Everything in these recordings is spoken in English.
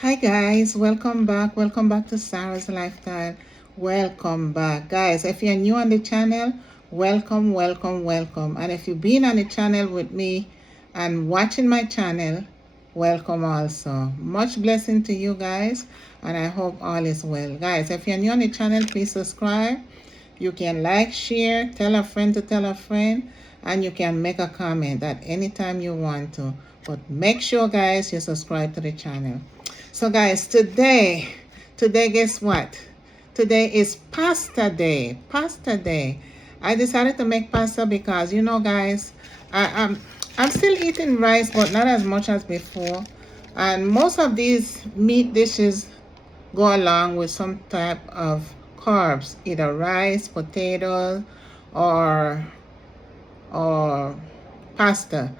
Hi guys, welcome back to Sarah's Lifestyle. Welcome back. Guys, if you're new on the channel, welcome. And if you've been on the channel with me and watching my channel, welcome also. Much blessing to you guys, and I hope all is well. Guys, if you're new on the channel, please subscribe. You can like, share, tell a friend to tell a friend, and you can make a comment at any time you want to. But make sure, guys, you subscribe to the channel. So, guys, today, guess what? Today is pasta day. Pasta day. I decided to make pasta because, guys, I'm still eating rice, but not as much as before. And most of these meat dishes go along with some type of carbs, either rice, potatoes, or or pasta.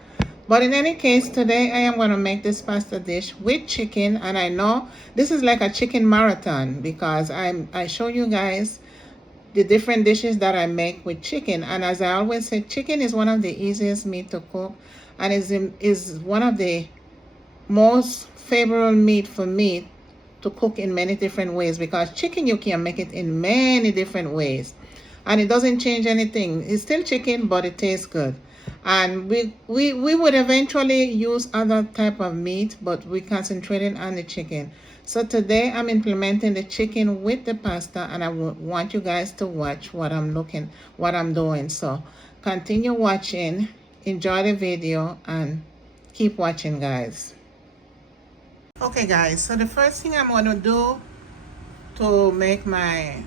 But in any case, today I am going to make this pasta dish with chicken, and I know this is like a chicken marathon because I show you guys the different dishes that I make with chicken. And as I always say, chicken is one of the easiest meat to cook, and is one of the most favorable meat for me to cook in many different ways, because chicken you can make it in many different ways and it doesn't change anything. It's still chicken, but it tastes good. And we would eventually use other type of meat, but we concentrating on the chicken. So today I'm implementing the chicken with the pasta, and I want you guys to watch what I'm doing. So continue watching, enjoy the video, and keep watching, guys. Okay, guys, so the first thing I'm going to do to make my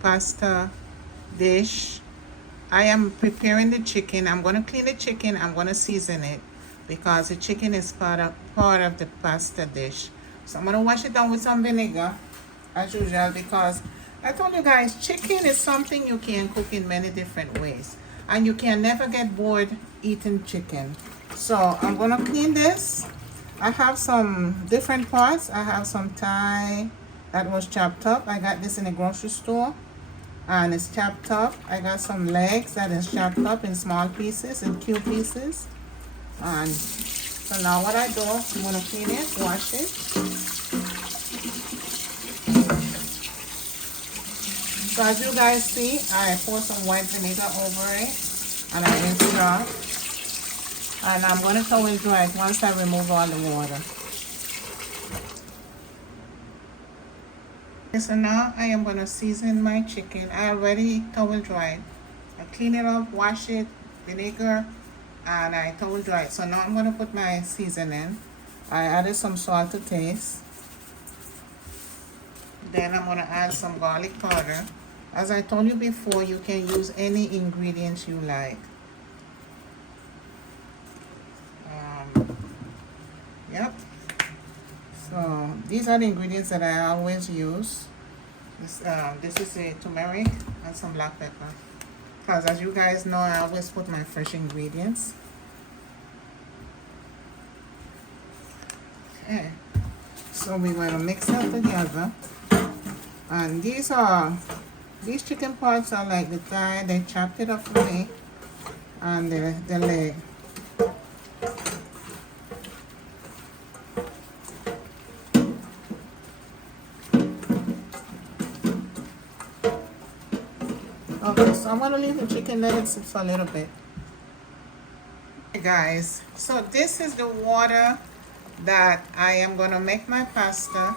pasta dish, I am preparing the chicken. I'm going to clean the chicken. I'm going to season it because the chicken is part of the pasta dish. So I'm going to wash it down with some vinegar as usual, because I told you guys, chicken is something you can cook in many different ways, and you can never get bored eating chicken. So I'm going to clean this. I have some different parts. I have some thigh that was chopped up. I got this in the grocery store and it's chopped up. I got some legs that is chopped up in small pieces, in cube pieces. And so now what I do, I'm going to clean it, wash it. So as you guys see, I pour some white vinegar over it and I rinse it off. And I'm going to towel dry it once I remove all the water. So now I am going to season my chicken. I already towel dried. I clean it up, wash it, vinegar, and I towel dry it. So now I'm going to put my seasoning. I added some salt to taste. Then I'm going to add some garlic powder. As I told you before, you can use any ingredients you like. Yep. So these are the ingredients that I always use. This is a turmeric and some black pepper. Because as you guys know, I always put my fresh ingredients. Okay. So we're going to mix that together. And these chicken parts are like the thigh. They chopped it up for me. And the leg. Okay, so I'm going to leave the chicken, let it sit for a little bit. Okay, guys, so this is the water that I am going to make my pasta.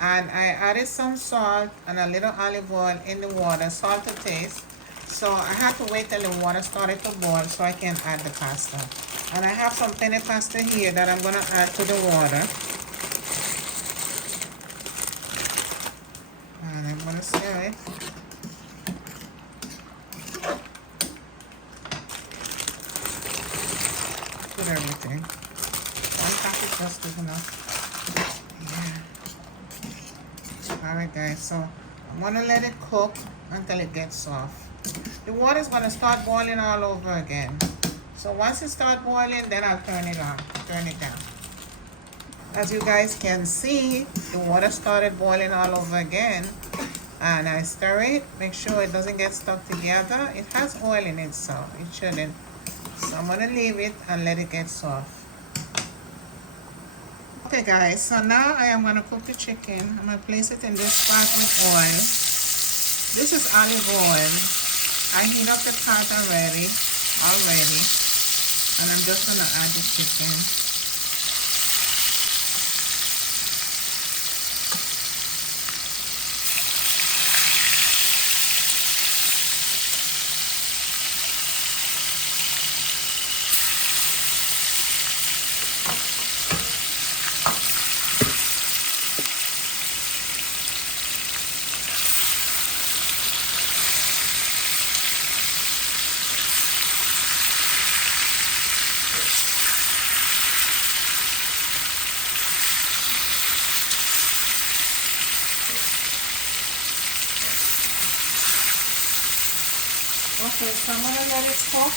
And I added some salt and a little olive oil in the water, salt to taste. So I have to wait till the water started to boil so I can add the pasta. And I have some penne pasta here that I'm going to add to the water. And I'm going to stir it. Put everything. One packet just is enough. Yeah. Alright guys, so I'm going to let it cook until it gets soft. The water is going to start boiling all over again. So once it starts boiling, then I'll turn it down. As you guys can see, the water started boiling all over again. And I stir it, make sure it doesn't get stuck together. It has oil in it, so it shouldn't. So I'm going to leave it and let it get soft. Okay guys, so now I am going to cook the chicken. I'm going to place it in this pot with oil. This is olive oil. I heat up the pot already, and I'm just going to add the chicken. Okay, so I'm going to let it cook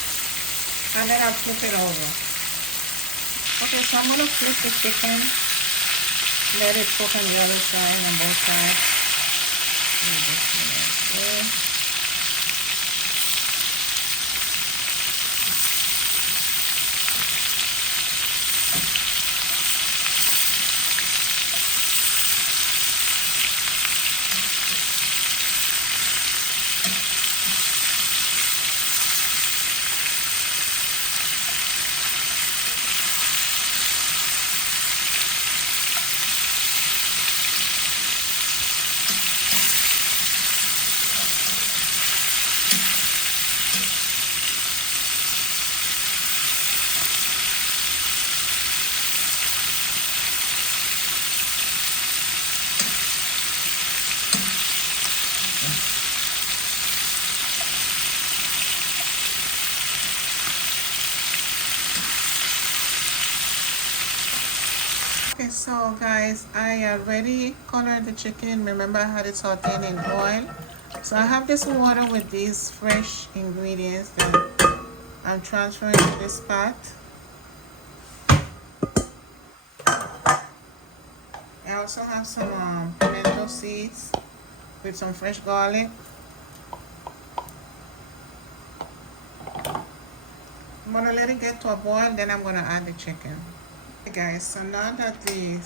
and then I'll flip it over. Okay, so I'm going to flip the chicken, let it cook on the other side, on both sides. Okay, so guys, I already colored the chicken. Remember I had it sauteed in oil. So I have this water with these fresh ingredients that I'm transferring to this pot. I also have some pimento seeds with some fresh garlic. I'm gonna let it get to a boil, then I'm gonna add the chicken. Okay guys, so now that the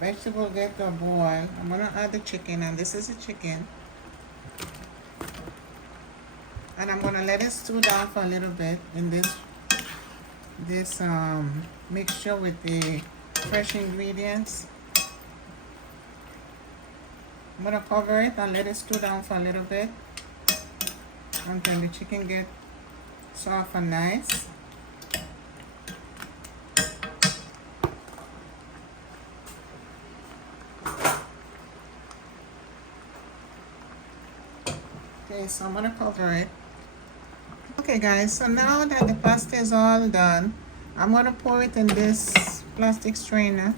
vegetable get to a boil, I'm gonna add the chicken, and this is the chicken. And I'm gonna let it stew down for a little bit in this mixture with the fresh ingredients. I'm gonna cover it and let it stew down for a little bit until the chicken get soft and nice. Okay, so I'm gonna cover it. Okay guys, so now that the pasta is all done, I'm gonna pour it in this plastic strainer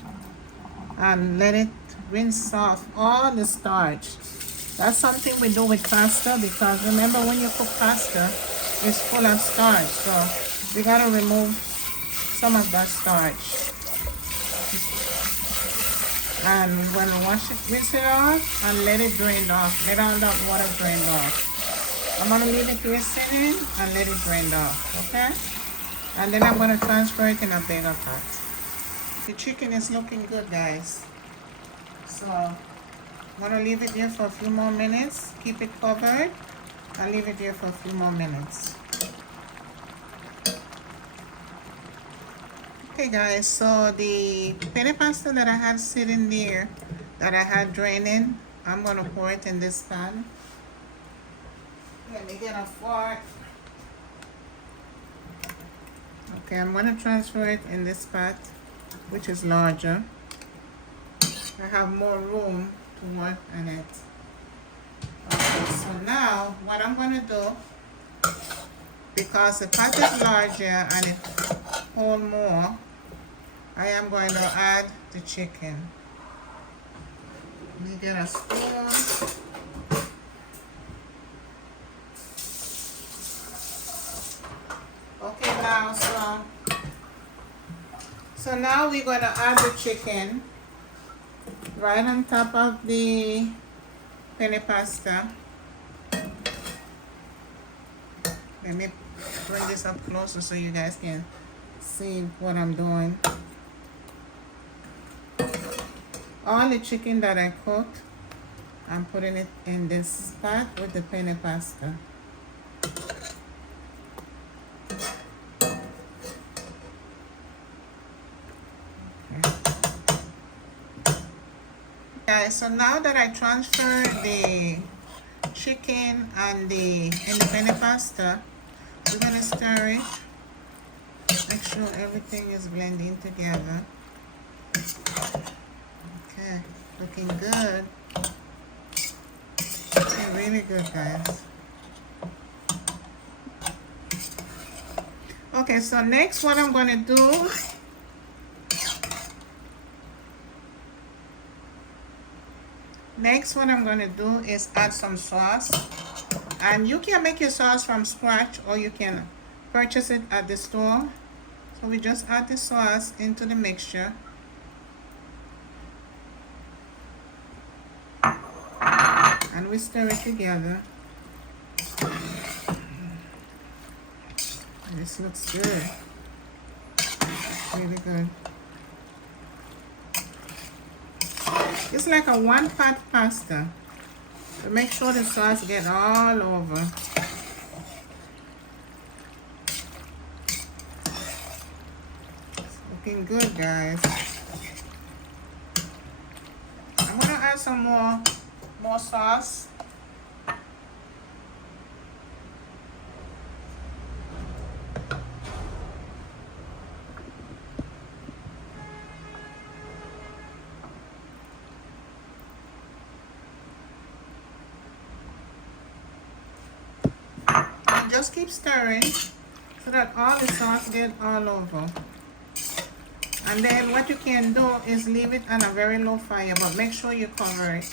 and let it rinse off all the starch. That's something we do with pasta, because remember when you cook pasta, it's full of starch, so we gotta remove some of that starch. And when we wash it, rinse it off and let it drain off. Let all that water drain off. I'm gonna leave it here sitting and let it drain off, okay? And then I'm gonna transfer it in a bigger pot. The chicken is looking good, guys. So I'm gonna leave it there for a few more minutes. Keep it covered and leave it there for a few more minutes. Okay guys, so the penne pasta that I had sitting there, that I had draining, I'm gonna pour it in this pan. Let me get a fork. Okay, I'm gonna transfer it in this pot, which is larger. I have more room to work in it. Okay, so now what I'm gonna do, because the pot is larger and it holds more, I am going to add the chicken. Let me get a spoon. Okay, now so now we're going to add the chicken right on top of the penne pasta. Let me bring this up closer so you guys can see what I'm doing. all the chicken that I cooked, I'm putting it in this pot with the penne pasta. Okay, so now that I transferred the chicken and the penne pasta, we're gonna stir it. Make sure everything is blending together. Okay, looking good. Looking really good, guys. Okay, so next what I'm gonna do, is add some sauce. And you can make your sauce from scratch or you can purchase it at the store. So we just add the sauce into the mixture. And we stir it together. This looks good. Really good. It's like a one-pot pasta. So make sure the sauce get all over. It's looking good, guys. I'm gonna add some more sauce. Just keep stirring so that all the sauce get all over. And then what you can do is leave it on a very low fire, but make sure you cover it.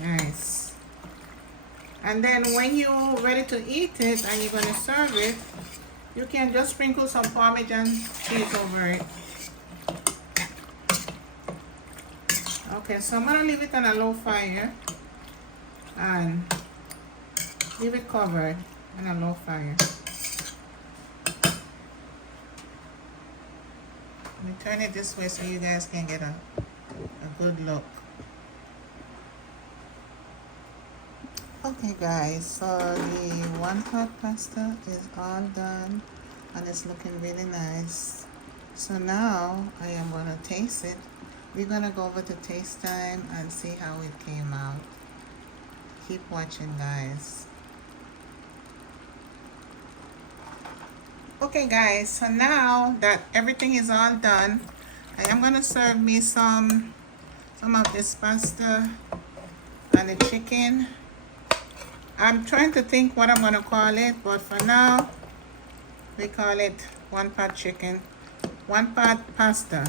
Nice. And then when you're ready to eat it and you're going to serve it, you can just sprinkle some Parmesan cheese over it. Okay, so I'm going to leave it on a low fire and leave it covered on a low fire. Let me turn it this way so you guys can get a good look. Okay guys, so the one-pot pasta is all done and it's looking really nice. So now I am going to taste it. We're going to go over to taste time and see how it came out. Keep watching, guys. Okay guys, so now that everything is all done, I am going to serve me some of this pasta and the chicken. I'm trying to think what I'm going to call it, but for now we call it one-pot chicken, one-pot pasta.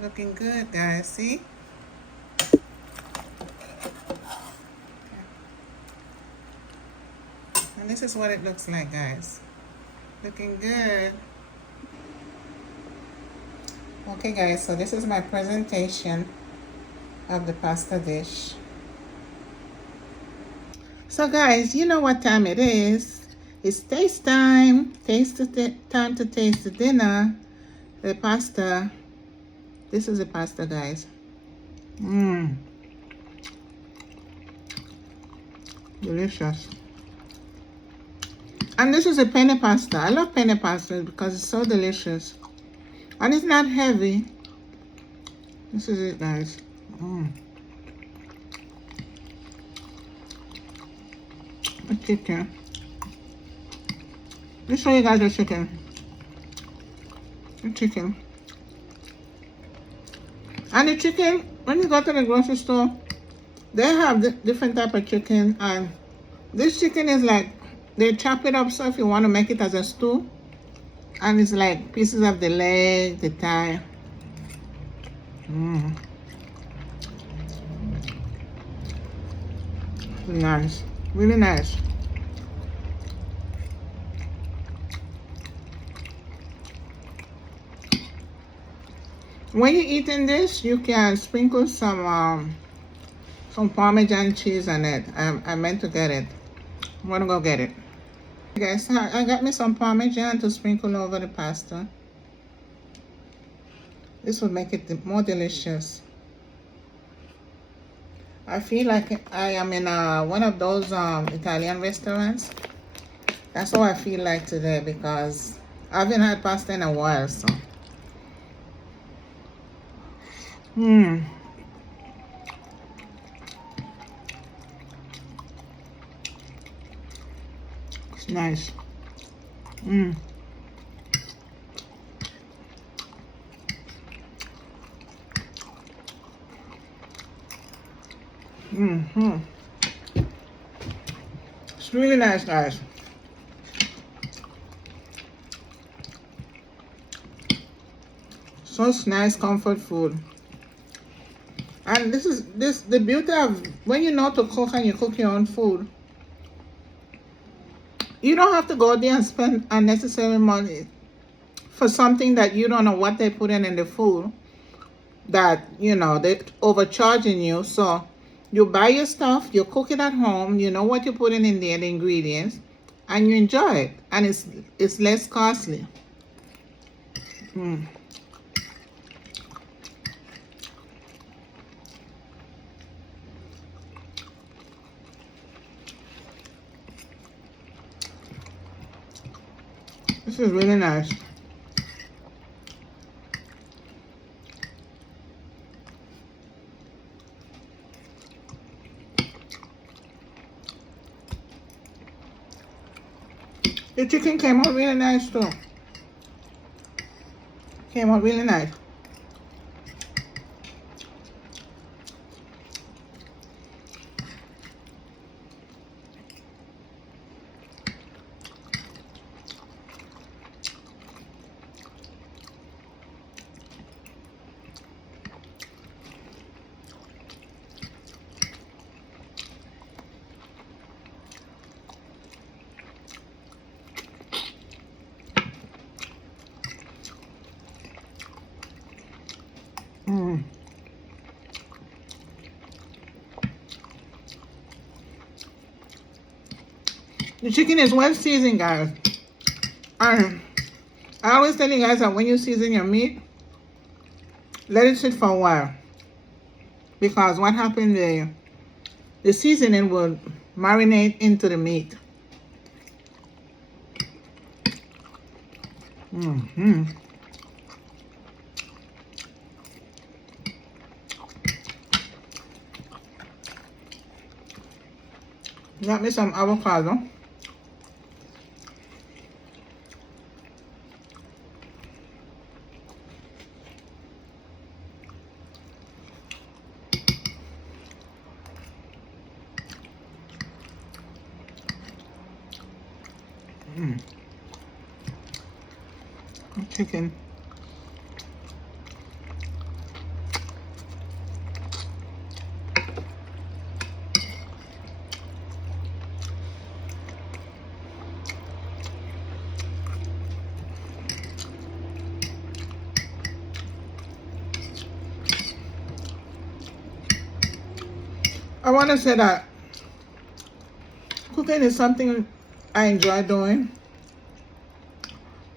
Looking good, guys. See? And this is what it looks like, guys. Looking good. Okay guys, so this is my presentation of the pasta dish. So guys, you know what time it is. It's taste time. Time to taste the dinner. The pasta. This is the pasta, guys. Delicious. And this is a penne pasta. I love penne pasta because it's so delicious. And it's not heavy. This is it, guys. The chicken. Let me show you guys the chicken. The chicken. And the chicken, when you go to the grocery store, they have different type of chicken. And this chicken is like, they chop it up so if you want to make it as a stew. And it's like pieces of the leg, the thigh. Nice. Really nice. When you're eating this, you can sprinkle some Parmesan cheese on it. I meant to get it. I'm gonna go get it. Guys, I got me some Parmesan to sprinkle over the pasta. This will make it more delicious. I feel like I am in one of those Italian restaurants. That's how I feel like today because I haven't had pasta in a while. So, it's nice. It's really nice, guys. Such nice comfort food. And this is the beauty of when you know to cook and you cook your own food. You don't have to go there and spend unnecessary money for something that you don't know what they put in the food, that they're overcharging you. So you buy your stuff, you cook it at home, you know what you're putting in there, the ingredients, and you enjoy it, and it's less costly. This is really nice. The chicken came out really nice too. Came out really nice. The chicken is well seasoned, guys. And I always tell you guys that when you season your meat, let it sit for a while. Because what happened, the seasoning will marinate into the meat. Got me some avocado. Chicken. I want to say that cooking is something I enjoy doing.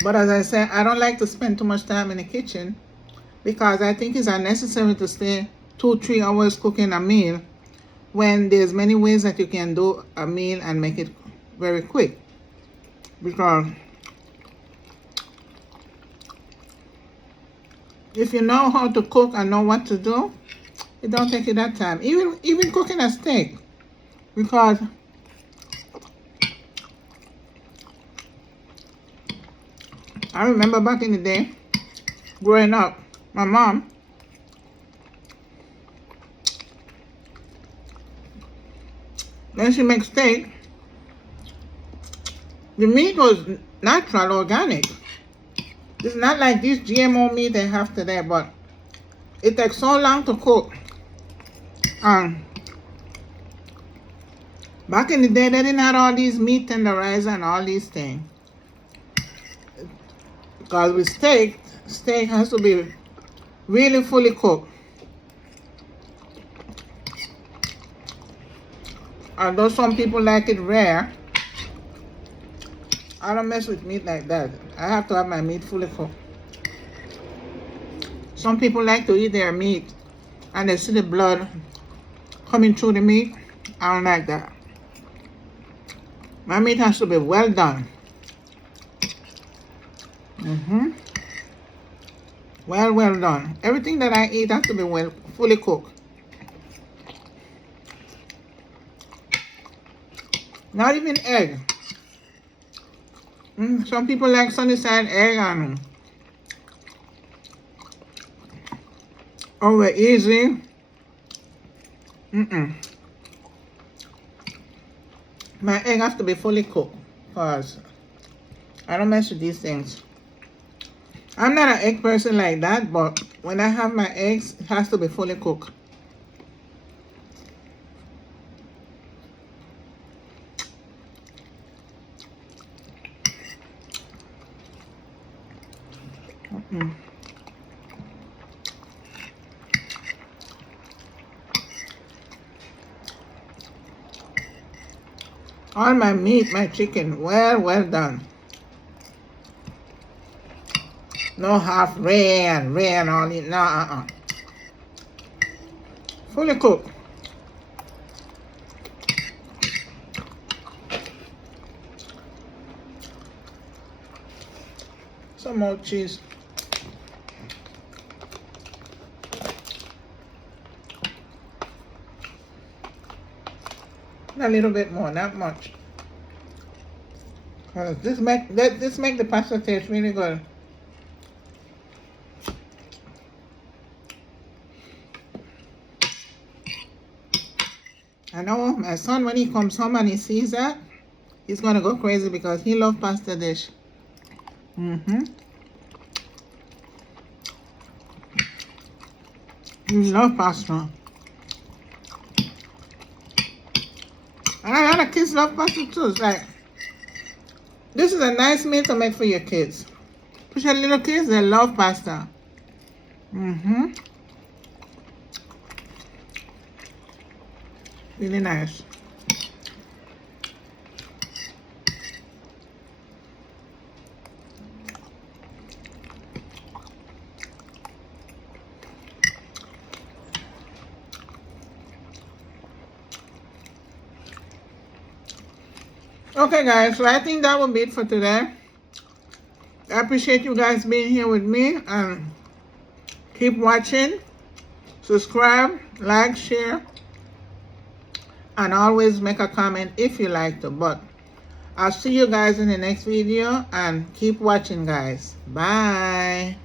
But as I said, I don't like to spend too much time in the kitchen because I think it's unnecessary to stay 2-3 hours cooking a meal when there's many ways that you can do a meal and make it very quick. Because if you know how to cook and know what to do, it don't take you that time. Even cooking a steak, because I remember back in the day, growing up, my mom, when she makes steak, the meat was natural, organic. It's not like this GMO meat they have today, but it takes so long to cook. Back in the day, they didn't have all these meat tenderizer and all these things. Because with steak has to be really fully cooked. Although some people like it rare, I don't mess with meat like that. I have to have my meat fully cooked. Some people like to eat their meat and they see the blood coming through the meat. I don't like that. My meat has to be well done. Well done. Everything that I eat has to be fully cooked. Not even egg. Some people like sunny side egg and over easy. My egg has to be fully cooked because I don't mess with these things. I'm not an egg person like that, but when I have my eggs, it has to be fully cooked. All my meat, my chicken, well done. No half rare and all it. No, fully cooked. Some more cheese. A little bit more, not much. Cause this make the pasta taste really good. I know my son, when he comes home and he sees that, he's gonna go crazy because he loves pasta dish. He loves pasta. And a lot of kids love pasta too. It's like, this is a nice meal to make for your kids. Especially little kids, they love pasta. Really nice. Okay guys, so I think that will be it for today. I appreciate you guys being here with me, and keep watching. Subscribe, like, share, and always make a comment if you like to. But I'll see you guys in the next video, and keep watching guys. Bye.